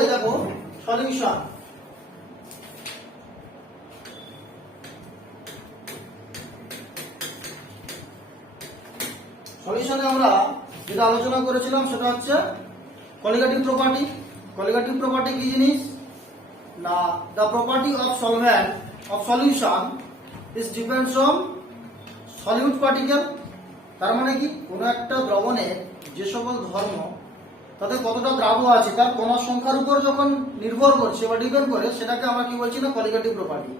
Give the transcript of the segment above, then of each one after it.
এই দেখো সলিউশন। সলিউশনে আমরা যেটা আলোচনা করেছিলাম সেটা হচ্ছে কলিগেটিভ প্রপার্টি। কলিগেটিভ প্রপার্টি কি জিনিস না, the property of solvent of solution is depends on solute particle. তার মানে কি কোনো একটা দ্রবণের যে সকল ধর্ম তাদের কতটা দ্রাব্য আছে তার কণার সংখ্যার উপর যখন নির্ভর করছে বা ডিপেন্ড করে, সেটাকে আমরা কি বলছি না কলিগেটিভ প্রপার্টি।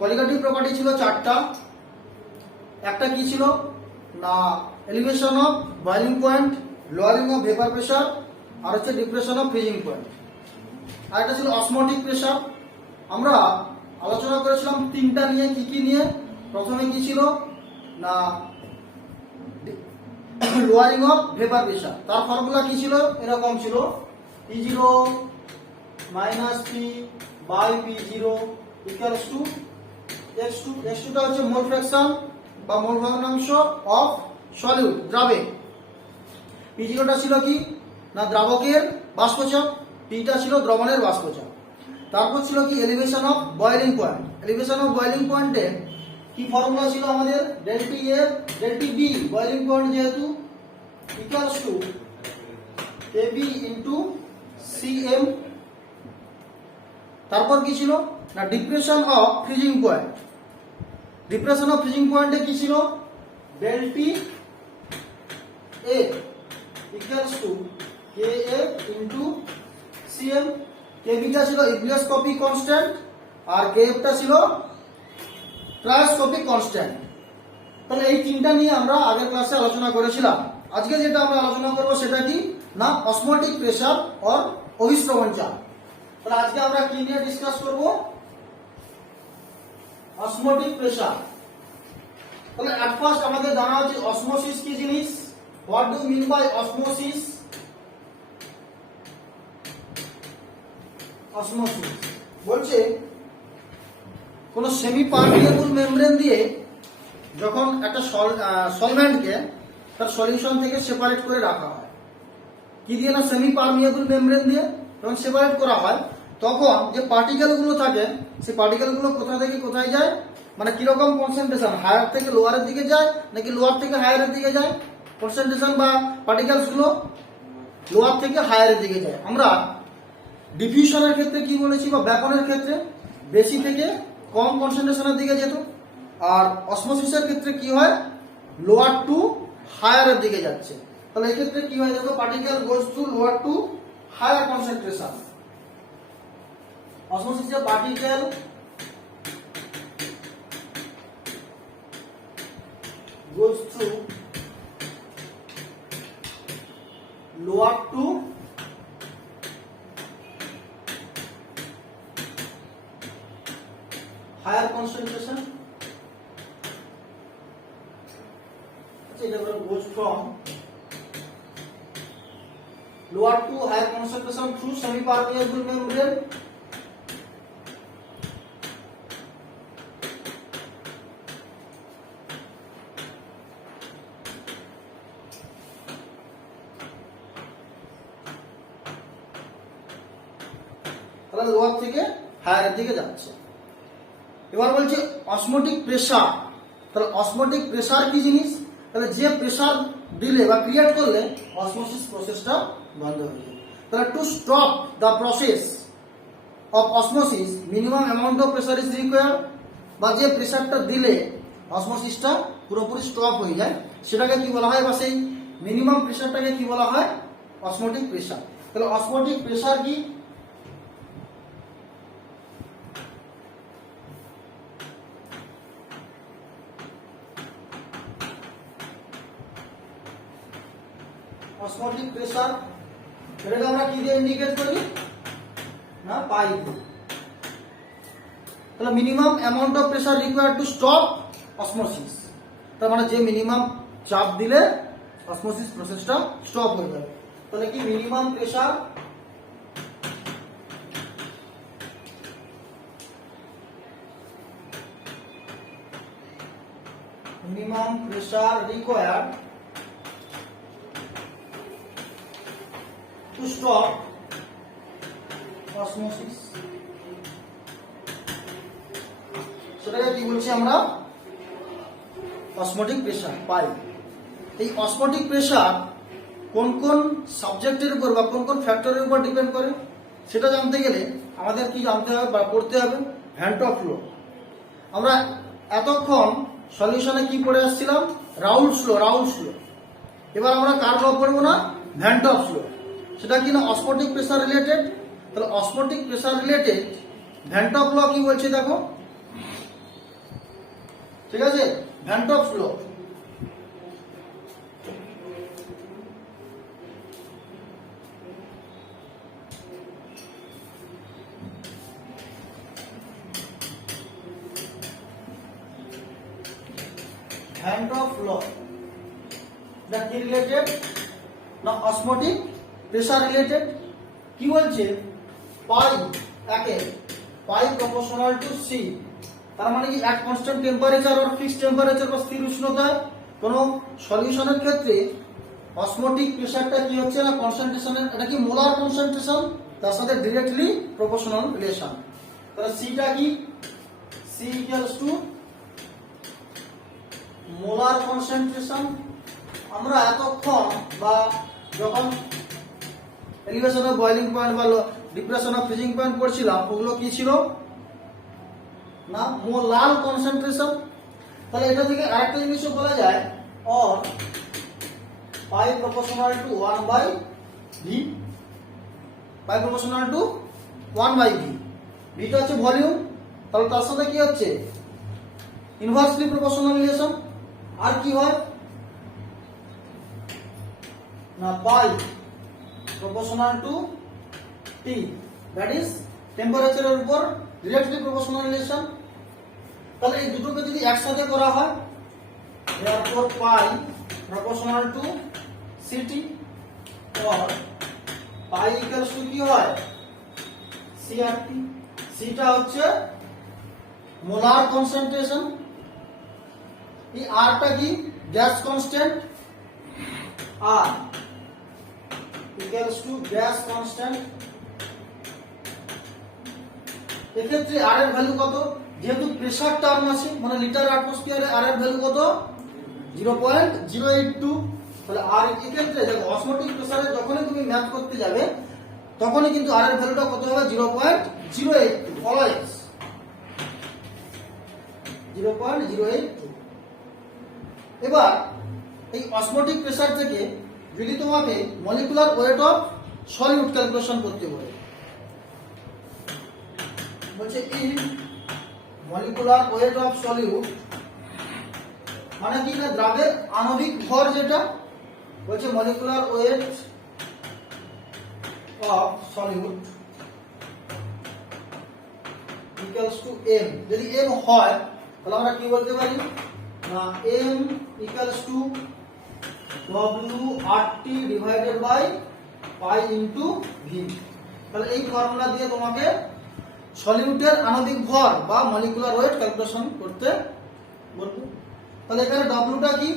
কলিগেটিভ প্রপার্টি ছিল চারটা। একটা কি ছিল না elevation of boiling point, lowering of vapour pressure, আর হচ্ছে ডিপ্রেশন অফ ফ্রিজিং পয়েন্ট। আর একটা ছিল অসমোটিক প্রেসার। আমরা আলোচনা করেছিলাম তিনটা নিয়ে। কি কি নিয়ে? প্রথমে কি ছিল না লোয়ারিং অফ ভেপার প্রেসার, তার ফর্মুলা কি ছিল এরকম ছিল P0 minus P by P0 equals to X2। X2 টা হচ্ছে মোল ফ্র্যাকশন বা মোল ভগ্নাংশ অফ সলিউট দ্রাবে। P0 টা ছিল কি না দ্রাবকের বাষ্পচাপ, P টা ছিল দ্রবণের বাষ্পচাপ। তারপর ছিল কি elevation of boiling point. Elevation of boiling পয়েন্টে কি ফর্মুলা ছিল আমাদের del T A del T B, boiling point যেহেতু equals to AB into CM. তারপর কি ছিল না depression of freezing point. Depression of freezing পয়েন্টে কি ছিল del T A equals to K A into CM. কেবি টা ছিল ইবলিওস্কোপিক কনস্ট্যান্ট আর কেএফ টা ছিল ক্রায়োস্কোপিক কনস্ট্যান্ট। তাহলে এই তিনটা নিয়ে আমরা আগের ক্লাসে আলোচনা করেছিলাম। আজকে যেটা আমরা আলোচনা করব সেটা কি না অসমোটিক প্রেসার অর অভিস্রবণ চাপ। তাহলে আজকে আমরা কি নিয়ে ডিসকাস করব? Osmotic pressure. তাহলে এট ফার্স্ট আমাদের জানা আছে অসমোসিস কি জিনিস। What do mean by osmosis? Osmosis বলছে কোন সেমি পারমিয়েবল মেমব্রেন দিয়ে যখন একটা সলভেন্টকে তার সলিউশন থেকে সেপারেট করে রাখা হয়, কি দিয়ে না সেমি পারমিয়েবল মেমব্রেন দিয়ে যখন সেপারেট করা হয়, তখন যে পার্টিকেল গুলো থাকে সেই পার্টিকেল গুলো কোথা থেকে কোথায় যায়, মানে কিরকম কনসেন্ট্রেশন, হায়ার থেকে লোয়ারের দিকে যায় নাকি লোয়ার থেকে হায়ারের দিকে যায়? কনসেন্ট্রেশন বা পার্টিকেলস গুলো লোয়ার থেকে হায়ারের দিকে যায়। আমরা ডিফিউশনের ক্ষেত্রে কি বলেছি বা ব্যাপনের ক্ষেত্রে বেশি থেকে কম কনসেন্ট্রেশনের দিকে যেত। আর অসমোসিসের ক্ষেত্রে কি হয় লোয়ার টু হায়ারের দিকে যাচ্ছে। তাহলে এই ক্ষেত্রে কি হয় দেখো particle goes to lower to higher concentration. অসমোসিসে particle goes through lower to higher concentration. It goes from lower to higher concentration through semi-permeable membrane. তাহলে লোয়ার থেকে হায়ারের দিকে যাচ্ছে। এবার বলছে অসমোটিক প্রেসার। তাহলে অসমোটিক প্রেসার কি জিনিস? তাহলে যে প্রেসার দিলে বা ক্রিয়েট করলে অসমোসিস প্রসেসটা বন্ধ হয়ে যায়। তাহলে to stop the process of osmosis minimum amount of pressure is required. বা যে প্রেসারটা দিলে অসমোসিসটা পুরোপুরি স্টপ হয়ে যায় সেটাকে কি বলা হয়, বা সেই মিনিমাম প্রেসারটাকে কি বলা হয় অসমোটিক প্রেসার। তাহলে অসমোটিক প্রেসার কি? অসমোটিক প্রেসার এটাকে আমরা কি দিয়ে ইন্ডিকেট করি না পাই দিয়ে। তাহলে minimum amount of pressure required to stop osmosis. তার মানে যে মিনিমাম চাপ দিলে অসমোসিস প্রসেসটা স্টপ হয়ে যাবে। তাহলে কি minimum pressure required to stop osmosis, সেটাকে কি বলছি আমরা? অসমোটিক প্রেসার পাই। এই অসমোটিক প্রেসার কোন কোন সাবজেক্টের উপর বা কোন কোন ফ্যাক্টরের উপর ডিপেন্ড করে সেটা জানতে গেলে আমাদের কি জানতে হবে বা পড়তে হবে? ভ্যান্ট ল। আমরা এতক্ষণ সলিউশনে কি পড়ে আসছিলাম? রাউলস ল। এবার আমরা কার ল পড়বো না? Van't law. সেটা কি না অসমোটিক প্রেসার রিলেটেড। তাহলে osmotic pressure related Van't law কি বলছে দেখো, ঠিক আছে? Van't law, Van't law the কি রিলেটেড না অসমোটিক প্রেসার রিলেটেড। কি বলছে? পাই একে পাই প্রপোর্শনাল টু সি, তার মানে কি এক কনস্ট্যান্ট টেম্পারেচার আর ফিক্সড টেম্পারেচার বা স্থির উষ্ণতা কোন সলিউশনের ক্ষেত্রে অসমোটিক প্রেসারটা কি হচ্ছে না কনসেন্ট্রেশনের, এটা কি মোলার কনসেন্ট্রেশন, তার সাথে ডিরেক্টলি প্রপোর্শনাল রিলেশন। তাহলে সিটা কি? C equals to molar concentration. আমরা এতক্ষণ বা যখন এলিভেশন অফ বয়লিং পয়েন্ট বা ডিপ্রেশন অফ ফ্রিজিং পয়েন্ট পড়ছিলাম, ওগুলো কি ছিল না মোলার কনসেন্ট্রেশন। তাহলে এটা থেকে আরেকটা জিনিসও বলা যায়, or pi proportional two 1/v, pi proportional two 1/v। ভিটা হচ্ছে ভলিউম, তাহলে তার সাথে কি হচ্ছে? Inversely proportional relation. আর কি হয় না পাই proportional to T, that is টেম্পারেচারের উপর ডিরেক্টলি প্রপোর্শনাল রিলেশন। তাহলে এই দুটোকে যদি একসাথে করা হয়, therefore pi proportional two city or pi equals to কি হয়? সিআরটি। সিটা হচ্ছে মোলার কনসেন্ট্রেশন, এই আরটা কি? Gas constant. R equals to gas constant. এক্ষেত্রে আর এর ভ্যালু কত? যেহেতু প্রেসার টার্ম আছে, মানে লিটার অ্যাটমসফিয়ারে আর এর ভ্যালু কত? 0.082। তাহলে আর এক্ষেত্রে দেখো অসমোটিক প্রেসারে যখনই তুমি ম্যাথ করতে যাবে তখনই কিন্তু আর এর ভ্যালুটা কত হবে? 0.082, অলওয়েজ 0.082। এবার এই অসমোটিক প্রেসার থেকে যদি তোমাকে molecular weight of solute calculation করতে বলে, বলছে in molecular weight of solute, মানে কি না দ্রাবের আণবিক ভর, যেটা বলছে molecular weight of solute equals to m। যদি m হয় তাহলে আমরা কি বলতে পারি না m equals to WRT divided by pi into v। তাহলে এই ফর্মুলা দিয়ে তোমাকে সলিউটের আণবিক ভর বা মলিকুলার ওয়েট ক্যালকুলেশন করতে বলবো। তাহলে এখানে ডব্লিউটা কি?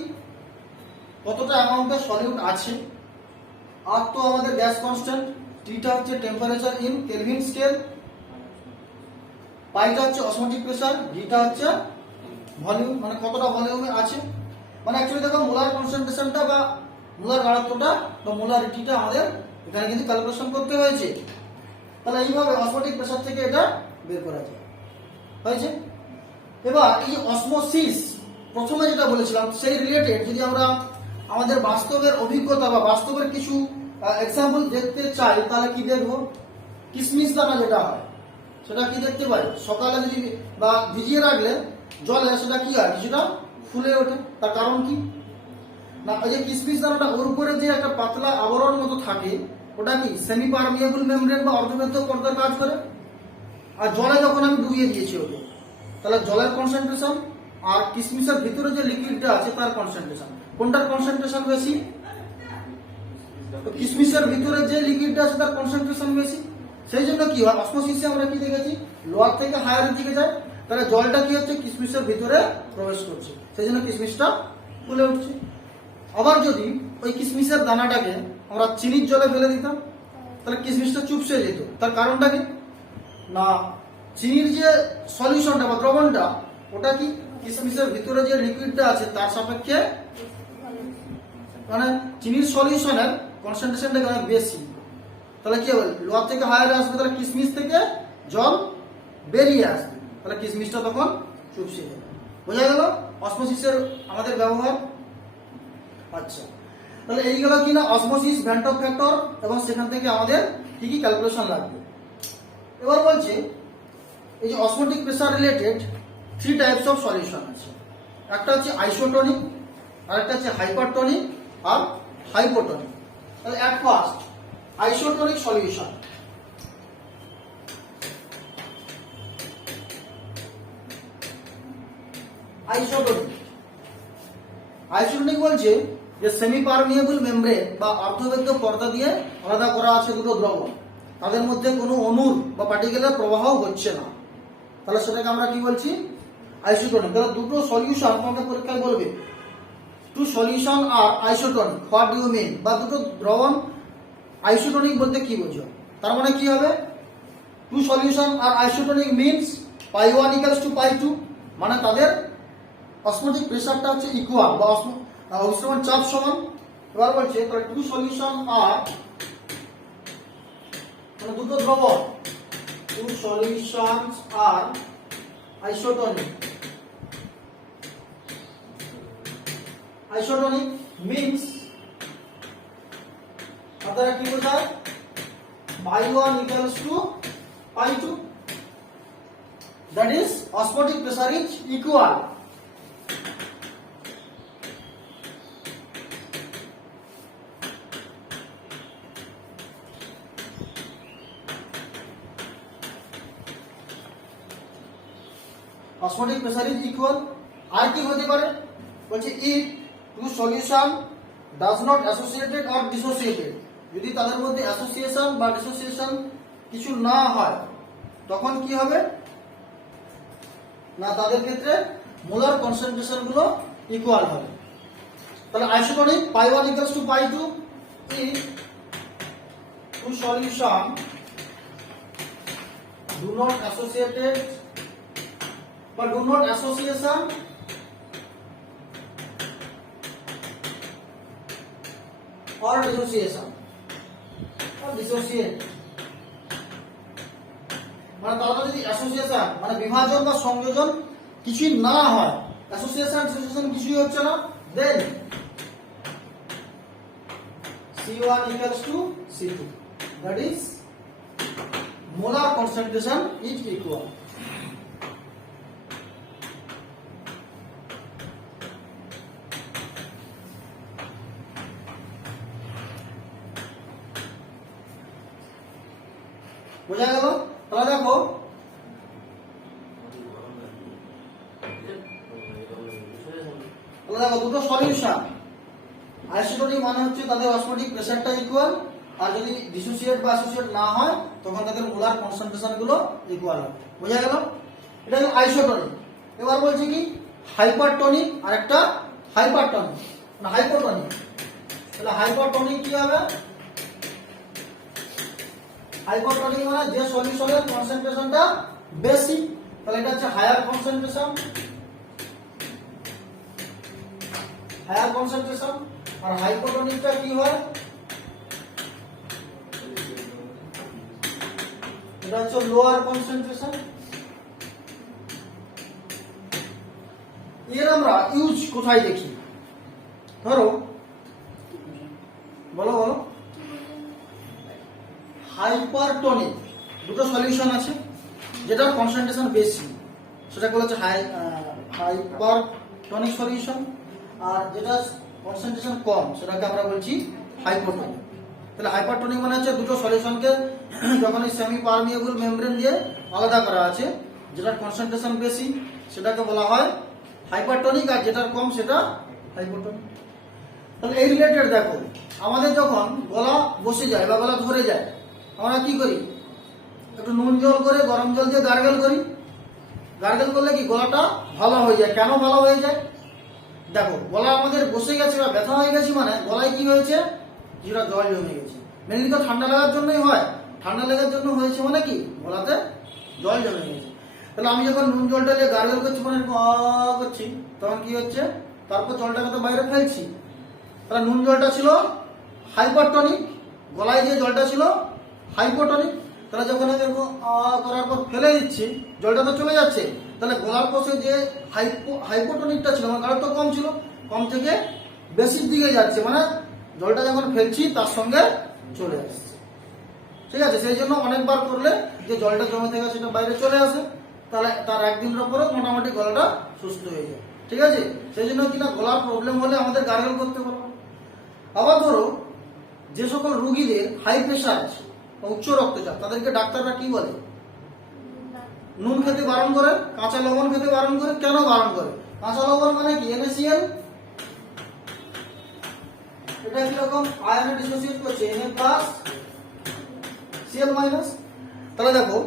কতটা অ্যামাউন্টের সলিউট আছে। আর তো আমাদের গ্যাস কনস্ট্যান্ট, টিটা হচ্ছে টেম্পারেচার ইন কেলভিন স্কেল, পাইটা হচ্ছে অসমোটিক প্রেসার, ভিটা হচ্ছে ভলিউম, মানে কতটা ভলিউমে আছে। মানে অ্যাকচুয়ালি দেখো মোলার কনসেন্ট্রেশনটা বা মোলার গাঢ়ত্বটা বা মোলারিটিটা আমাদের এখানে কিন্তু ক্যালকুলেশন করতে হয়েছে। তাহলে এইভাবে অসমোটিক প্রেসার থেকে এটা বের করা যায় হয়েছে। এবার এই অসমোসিস প্রথমে যেটা বলেছিলাম সেই রিলেটেড যদি আমরা আমাদের বাস্তবের অভিজ্ঞতা বা বাস্তবের কিছু এক্সাম্পল দেখতে চাই তাহলে কি দেখবো? কিশমিশ দানা যেটা হয় সেটা কি দেখতে পাই? সকালে যদি বা ভিজিয়ে রাখলে জলে সেটা কি হয়? কিছুটা ফুলে ওঠে। তার কারণ কি না ওই যে কিশমিশ দানাটা ওর উপরে যে একটা পাতলা আবরণ মতো থাকে ওটা কি সেমি পারমিয়েবল মেমব্রেন বা অর্ধবেদ্ধ পর্দার কাজ করে। আর জলে যখন আমি ডুবিয়ে দিয়েছি ওকে, তাহলে জলের কনসেন্ট্রেশন আর কিশমিশের ভিতরে যে লিকুইডটা আছে তার কনসেন্ট্রেশন, কোনটার কনসেন্ট্রেশন বেশি? কিশমিশের ভিতরে যে লিকুইডটা আছে তার কনসেন্ট্রেশন বেশি। সেই জন্য কি হয় অসমোসিসে আমরা কি দেখেছি লোয়ার থেকে হায়ারের দিকে যায়, তাহলে জলটা কি হচ্ছে কিশমিশের ভিতরে প্রবেশ করছে, সেই জন্য কিশমিশটা ফুলে উঠছে। আবার যদি ওই কিশমিশের দানাটাকে আমরা চিনির জলে ফেলে দিতাম তাহলে কিশমিশটা চুপসে যেত। তার কারণটা কি না, চিনির যে সলিউশনটা বা দ্রবণটা ওটা কি কিশমিশের ভিতরে যে লিকুইডটা আছে তার সাপেক্ষে মানে চিনির সলিউশনের কনসেন্ট্রেশনটা অনেক বেশি। তাহলে কি হবে, লোয়ার থেকে হায়ারে আসবে, তাহলে কিশমিশ থেকে জল বেরিয়ে আসবে, তাহলে কিশমিশটা তখন চুপসে যাবে। বোঝা গেল অসমোসিসের আমাদের ব্যবহার। আচ্ছা, তাহলে এই গেল কি না অসমোসিস, ভ্যান্টক ফ্যাক্টর, এবং সেখান থেকে আমাদের কি কি ক্যালকুলেশন লাগবে। এবার বলছে এই যে osmotic pressure related 3 types of solution আছে। একটা হচ্ছে আইসোটনিক, আরেকটা হচ্ছে হাইপারটনিক আর হাইপোটনিক। তাহলে at first isotonic solution. Isotonic বলছে যে সেমি পারমিয়েবল মেমব্রেন বা অর্ধবেদ্য পর্দা দিয়ে আলাদা করা আছে দুটো দ্রবণ, তাদের মধ্যে কোনো অণুর বা পার্টিকেলের প্রবাহ হচ্ছে না, তাহলে সেটাকে আমরা কি বলছি আইসোটনিক। তাহলে দুটো সলিউশন তোমাকে পরীক্ষায় বলবে two solution are isotonic, what do you mean, বা দুটো দ্রবণ আইসোটনিক বলতে কি বোঝো। তার মানে কি হবে, two solution are isotonic means π1 = π2, মানে তাদের অসমোটিক প্রেসারটা হচ্ছে ইকুয়াল বা অভিসরণ চাপ সমান। এবার বলছে তাহলে টু সলিউশন আর মানে দুটো দ্রবণ, টু সলিউশনস আর আইসোটনিক। আইসোটনিক মিনস আপনারা কি বোঝায়, π1 = π2, that is osmotic pressure is equal. Osmotic pressure is equal. আর কি হতে পারে বলছে if two solution does not associated or dissociated, যদি তাদের মধ্যে অ্যাসোসিয়েশন বা ডিসোসিয়েশন কিছু না হয় তখন কি হবে না, তাদের ক্ষেত্রে মোলার কনসেন্ট্রেশন গুলো ইকুয়াল হবে। তাহলে isotonic π1 = π2 if two solution do not associated but do not association or dissociation or dissociate, মানে তারা যদি অ্যাসোসিয়েশন মানে বিভাজন বা সংযোজন কিছুই না হয়, অ্যাসোসিয়েশন ডিসোসিয়েশন কিছুই হচ্ছে না, দেন C1 = C2, that is molar concentration is equal. বোঝা গেল। তাহলে দেখো দুটো সলিউশন আইসোটনিক মানে হচ্ছে তাদের অসমোটিক প্রেসারটা ইকুয়াল, আর যদি ডিসোসিয়েট বা অ্যাসোসিয়েট না হয় তখন তাদের মোলার কনসেন্ট্রেশন গুলো ইকুয়াল হবে। বোঝা গেল, এটা হলো আইসোটনিক। এবার বলছি কি হাইপারটনিক আর একটা হাইপারটনিক না হাইপোটনিক। তাহলে হাইপারটনিক কি হবে, হাইপোটনিক মানে যে সলিউশনের কনসেন্ট্রেশনটা বেশি, তাহলে এটা হচ্ছে হায়ার কনসেন্ট্রেশন, হায়ার কনসেন্ট্রেশন। আর হাইপোটনিকটা কি হয়, এটা হচ্ছে লোয়ার কনসেন্ট্রেশন। এর আমরা ইউজ কোথায় দেখি, ধরো বলো বলো হাইপারটনিক দুটো সলিউশন আছে, যেটার কনসেন্ট্রেশন বেশি সেটাকে বলা হচ্ছে হাইপারটনিক সলিউশন, আর যেটা কনসেন্ট্রেশন কম সেটাকে আমরা বলছি হাইপোটনিক। তাহলে হাইপারটনিক মানে হচ্ছে দুটো সলিউশনকে যখন এই সেমি পারমিয়েবল মেমব্রেন দিয়ে আলাদা করা আছে, যেটার কনসেন্ট্রেশন বেশি সেটাকে বলা হয় হাইপারটনিক, আর যেটার কম সেটা হাইপোটনিক। তাহলে এই রিলেটেড দেখো, আমাদের যখন গলা বসে যায় বা গলা ধরে যায় আমরা কি করি, একটু নুন জল করে গরম জল দিয়ে গার্গেল করি। গার্গেল করলে কি গলাটা ভালো হয়ে যায়। কেন ভালো হয়ে যায়, দেখো গলা আমাদের বসে গেছে বা ব্যথা হয়ে গেছে মানে গলায় কি হয়েছে, কিছুটা জল জমে গেছে। মেনলি তো ঠান্ডা লাগার জন্যই হয়। ঠান্ডা লাগার জন্য হয়েছে মানে কি, গলাতে জল জমে গেছে। তাহলে আমি যখন নুন জলটা দিয়ে গার্গল করছি মানে করছি, তখন কি হচ্ছে, তারপর জলটাকে তো বাইরে ফেলছি। তাহলে নুন জলটা ছিল হাইপারটনিক, গলায় যে জলটা ছিল হাইপোটনিক। তাহলে যখন আমি করার পর ফেলে দিচ্ছি, জলটা তো চলে যাচ্ছে। তাহলে গলার পাশে যে হাইপোটনিকটা ছিল, মানে গাঢ়ত্ব কম ছিল, কম থেকে বেশির দিকে যাচ্ছে, মানে জলটা যখন ফেলছি তার সঙ্গে চলে আসছে। ঠিক আছে, সেই জন্য অনেকবার করলে যে জলটা জমে থেকে সেটা বাইরে চলে আসে, তাহলে তার একদিনের পরে মোটামুটি গলাটা সুস্থ হয়ে যায়। ঠিক আছে, সেই জন্য কিনা গলার প্রবলেম হলে আমাদের গার্গল করতে পারবো। আবার ধরো যে সকল রোগীদের হাই প্রেশার আছে, উচ্চ রক্তচাপ, তাদেরকে ডাক্তাররা কি বলে, নুন খেতে বারণ করে, কাঁচা লবণ খেতে বারণ করে। কেন বারণ করে? কাঁচা লবণ মানে কি, NaCl, এটা কিরকম আয়নে ডিসোসিয়েট করছে, Na+Cl-। তাহলে দেখো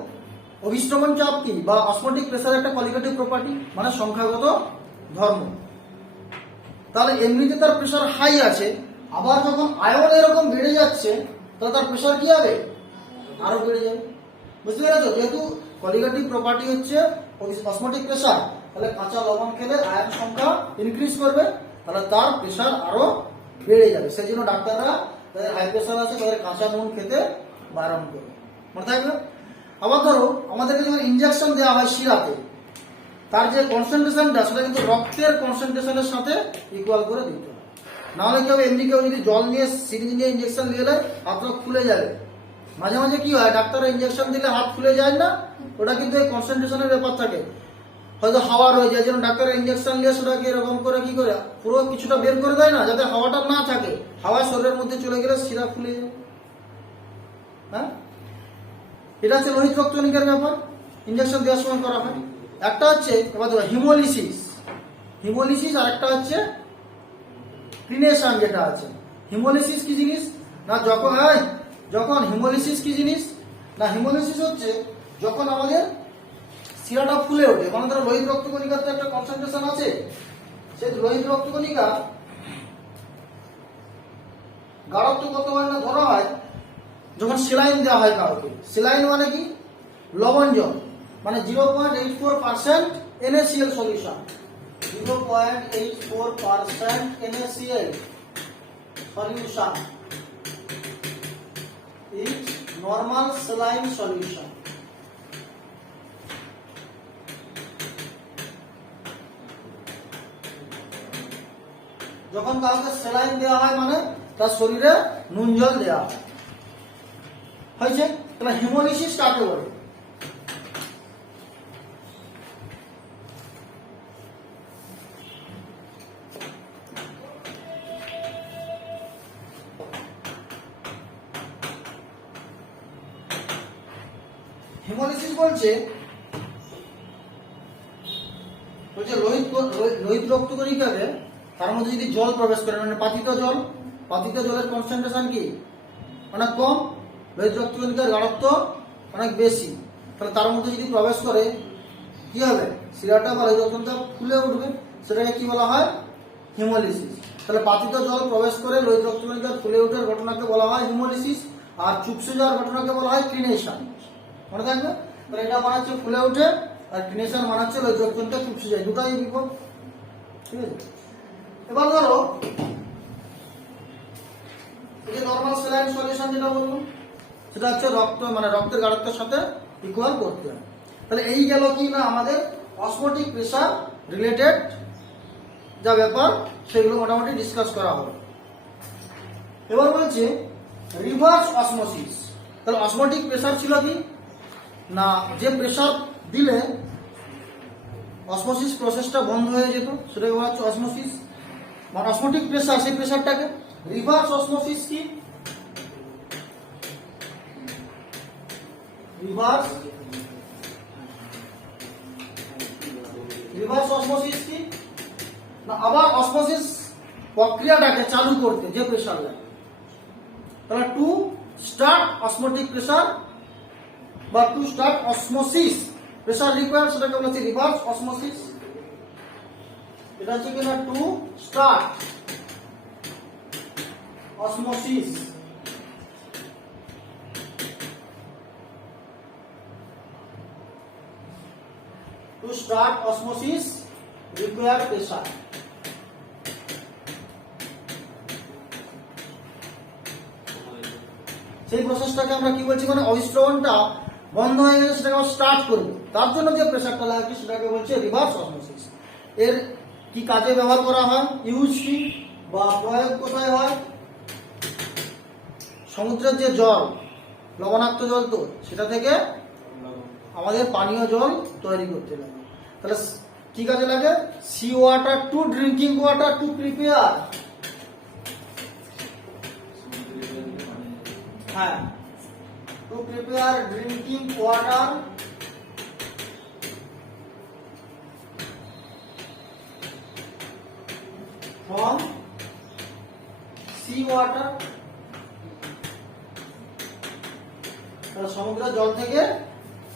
অভিস্রবণ চাপ কি বা অসমোটিক প্রেসার একটা কোয়ালিটেটিভ প্রপার্টি, মানে সংখ্যাগত ধর্ম। তাহলে এমনিতে তার প্রেসার হাই আছে, আবার যখন আয়ন এরকম বেড়ে যাচ্ছে, তাহলে তার প্রেসার কি হবে, আরো বেড়ে যাবে। বুঝতে পেরেছো? যেহেতু কোয়ালিটেটিভ প্রপার্টি হচ্ছে অসমোটিক প্রেসার, তাহলে কাঁচা লবণ খেলে আয়ন সংখ্যা ইনক্রিজ করবে, তাহলে তার প্রেসার আরো বেড়ে যাবে। সেই জন্য ডাক্তাররা যাদের হাই প্রেসার আছে তাদের কাঁচা নুন খেতে বারণ করবে। মনে থাকবে? আবার ধরো আমাদেরকে যখন ইনজেকশন দেওয়া হয় শিরাতে, তার যে কনসেন্ট্রেশনটা সেটা কিন্তু রক্তের কনসেন্ট্রেশনের সাথে ইকুয়াল করে দিতে হবে। নাহলে কি হবে, এমনি কেউ যদি জল নিয়ে সিরিঞ্জ নিয়ে ইনজেকশন দিয়ে দেয়, হাতটা খুলে যাবে। মাঝে মাঝে কি হয়, ডাক্তাররা ইনজেকশন দিলে হাত খুলে যায় না, ওটা কিন্তু এই কনসেন্ট্রেশনের ব্যাপার থাকে। হয়তো হাওয়া রয়ে যায়, যেন ডাক্তারের ইনজেকশন নিয়ে সেটাকে এরকম করে কি করে পুরো কিছুটা বের করে দেয় না, যাতে হাওয়াটা না থাকে। হাওয়া শরীরের মধ্যে চলে গেলে শিরা ফুলে যায়। হ্যাঁ, এটা হচ্ছে লোহিত রক্তকণিকার ব্যাপার, ইনজেকশন দেওয়ার সময় করা হয়। একটা হচ্ছে এবার ধরো হিমোলিসিস, আর একটা হচ্ছে ক্রিনেশন যেটা আছে। হিমোলিসিস কি জিনিস না, যখন হিমোলিসিস কি জিনিস না, হিমোলিসিস হচ্ছে যখন আমাদের শিরাটা ফুলে ওঠে, মানে ধরো লোহিত রক্তকণিকার তো একটা কনসেন্ট্রেশন আছে, সেই লোহিত রক্তকণিকা গাঢ়ত্ব কত হয় না ধরা হয় যখন সেলাইন দেওয়া হয় কাউকে। সেলাইন মানে কি, লবণ জল, মানে 0.84% NaCl solution, 0.84% NaCl solution is normal saline solution. যখন কাউকে সেলাইন দেওয়া হয় মানে তার শরীরে নুন জল দেওয়া হয়। হয়েছে? তাহলে হিমোলিসিস কাকে বলে? হিমোলিসিস বলছে লোহিত রক্তকণিকাকে তার মধ্যে যদি জল প্রবেশ করে, মানে পাতিত জলের কনসেন্ট্রেশন কি অনেক কম, লোহিত রক্তকণিকার গাঢ়ত্ব অনেক বেশি, তাহলে তার মধ্যে যদি প্রবেশ করে কি হবে, শিরাটা বা লোহিত রক্তকণিকা ফুলে উঠবে, সেটাকে কি বলা হয়, হিমোলিসিস। তাহলে পাতিত জল প্রবেশ করে লোহিত রক্তকণিকার ফুলে ওঠার ঘটনাকে বলা হয় হিমোলিসিস, আর চুপসে যাওয়ার ঘটনাকে বলা হয় ক্রিনেশন। মনে থাকবে? তাহলে এটা মানে হচ্ছে ফুলে ওঠে, আর ক্রিনেশন মানে হচ্ছে লোহিত রক্তকণিকা চুপসে যায়, দুটাই বিপদ। ঠিক আছে, এবার ধরো এই যে নরমাল স্যালাইন সলিউশন যেটা বলবো, সেটা হচ্ছে রক্ত, মানে রক্তের গাঢ়ত্বের সাথে ইকুয়াল করতে হয়। তাহলে এই গেল কি না আমাদের অসমোটিক প্রেসার রিলেটেড যা ব্যাপার, সেগুলো মোটামুটি ডিসকাস করা হলো। এবার বলছে রিভার্স অসমোসিস। তাহলে অসমোটিক প্রেসার ছিল কি না, যে প্রেসার দিলে অসমোসিস প্রসেসটা বন্ধ হয়ে যেত, সেটাকে বলা হচ্ছে অসমোসিস। মানে অসমোটিক প্রেসার, সেই প্রেসারটাকে রিভার্স অসমোসিস কি, রিভার্স অসমোসিস কি না, আবার অসমোসিস প্রক্রিয়াটাকে চালু করতে যে প্রেসার লাগে, তাহলে টু স্টার্ট অসমোটিক প্রেসার বা to start osmosis pressure required, সেটাকে বলা হচ্ছে রিভার্স অসমোসিস। এটা হচ্ছে কিনা to start osmosis to start osmosis required pressure. সেই প্রসেসটাকে আমরা কি বলছি, মানে অবিস্রবণটা বন্ধ হয়ে গেছে সেটাকে আমরা স্টার্ট করব, তার জন্য যে প্রেসারটা লাগবে সেটাকে বলছে রিভার্স অসমোসিস। এর কি কাজে ব্যবহার করা হয়, ইউজ কি বা প্রয়োগ কোথায় হয়? সমুদ্রের যে জল, লবণাক্ত জল তো, সেটা থেকে আমাদের পানীয় জল তৈরি করতে লাগে। তাহলে কি কাজে লাগে? Sea water to drinking water to prepare, হ্যাঁ, to prepare drinking water from sea water. সমুদ্রের জল থেকে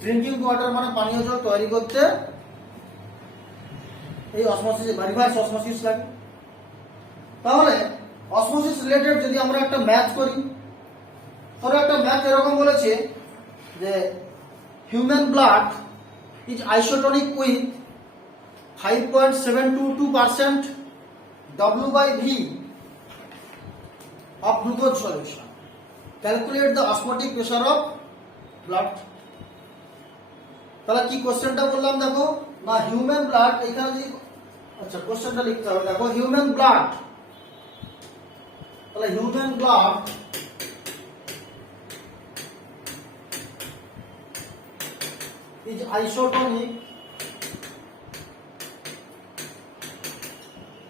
ড্রিঙ্কিং ওয়াটার মানে পানীয় জল তৈরি করতে এই অসমোসিস বা রিভার্স অসমোসিস লাগে। তাহলে অসমোসিস রিলেটেড যদি আমরা একটা ম্যাথ করি, ধরো একটা ম্যাথ এরকম বলেছে যে human blood is isotonic with 5.722% W/V of glucose solution. Calculate the osmotic pressure of blood. তাহলে কি কোশ্চেনটা বললাম দেখো না, হিউম্যান ব্লাড, এখানে যদি আচ্ছা কোশ্চেনটা লিখতে হবে, দেখো হিউম্যান ব্লাড, তাহলে human blood is isotonic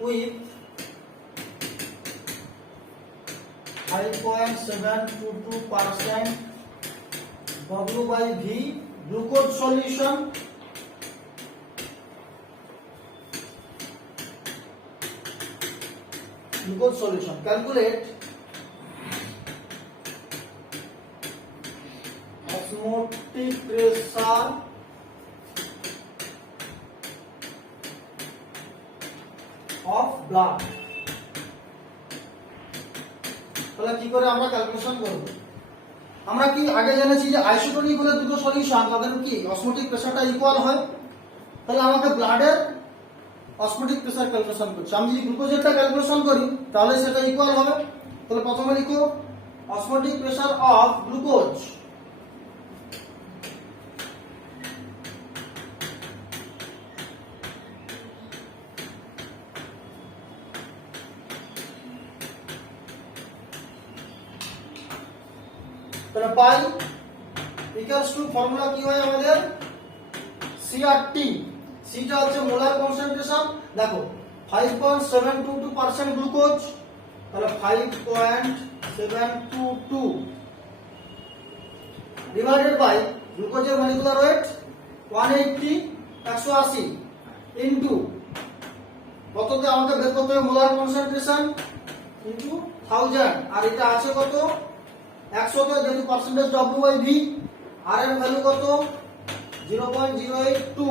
with 5.722% W/V glucose solution calculate osmotic pressure of blood। তাহলে কি করে আমরা ক্যালকুলেশন করব? আমরা কি আগে জেনেছি যে আইসোটোনিক হলে দুটো সলিউশন তাদের কি অসমোটিক প্রেসারটা ইকুয়াল হয়। তাহলে আমাকে ব্লাডের অসমোটিক প্রেসার ক্যালকুলেশন করছি, আমি যদি গ্লুকোজেরটা ক্যালকুলেশন করি তাহলে সেটা ইকুয়াল হবে। তাহলে প্রথমে লিখো অসমোটিক প্রেসার অফ গ্লুকোজ, তাহলে পাই ইকুয়ালস টু ফর্মুলা কি হয় আমাদের সিআরটি। সিটা হচ্ছে মোলার কনসেন্ট্রেশন, দেখো 5.722% গ্লুকোজ, তাহলে 5.722 ডিভাইডেড বাই গ্লুকোজের মলিকুলার ওয়েট 180 ইনটু কততে আমাকে বের করতে হবে মোলার কনসেন্ট্রেশন ইনটু 1000, আর এটা আছে কত 100 তে, যেহেতু পার্সেন্টেজ W/V, আর এর ভ্যালু কত 0.082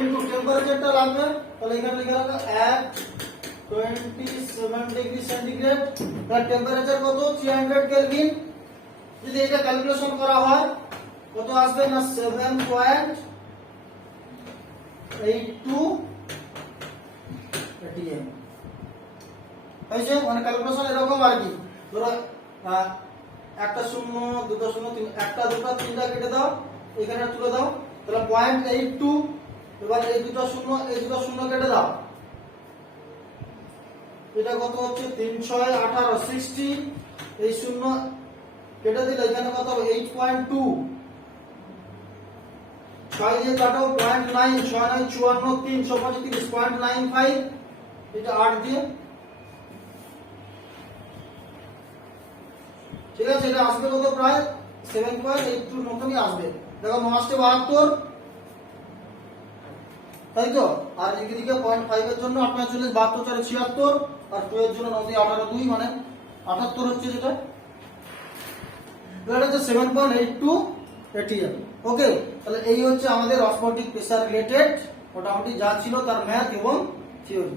ইনটু টেম্পারেচারটা লাগবে, তাহলে এখানে লিখে রাখো 27 ডিগ্রি সেন্টিগ্রেড, তার টেম্পারেচার কত 300 কেলভিন। যদি এটা ক্যালকুলেশন করা হয় কত আসবে না 7.82 atm হয়েছে। মানে ক্যালকুলেশন এরকম আর কি, ধরো একটা শূন্য, দুটো শূন্য, একটা দুটো তিনটা কেটে দাও, এখানে তুলে দাও, তাহলে 0.82, এবার এই দুটো শূন্য কেটে দাও, এটা কত হচ্ছে 3×6 = 60, এই শূন্য কেটে দিলে এখানে কত হবে 8.2, 6 দিয়ে কাটো 0.9, 6 9 54, 3 35, 0.95, এটা 8 দিয়ে, ঠিক আছে। এটা আসবে কত প্রায় 7.82 মতনই আসবে। দেখো 9×72, তাই তো। আর এদিকে 0.5 এর জন্য আপনার চলে 72 4 76, আর 2 এর জন্য 9 দিয়ে 18 2 মানে 78 হচ্ছে যেটা। এটা হচ্ছে 7.82 atm। ওকে, তাহলে এই হচ্ছে আমাদের অসমোটিক প্রেসার রিলেটেড মোটামুটি যা ছিল তার ম্যাথ এবং থিওরি।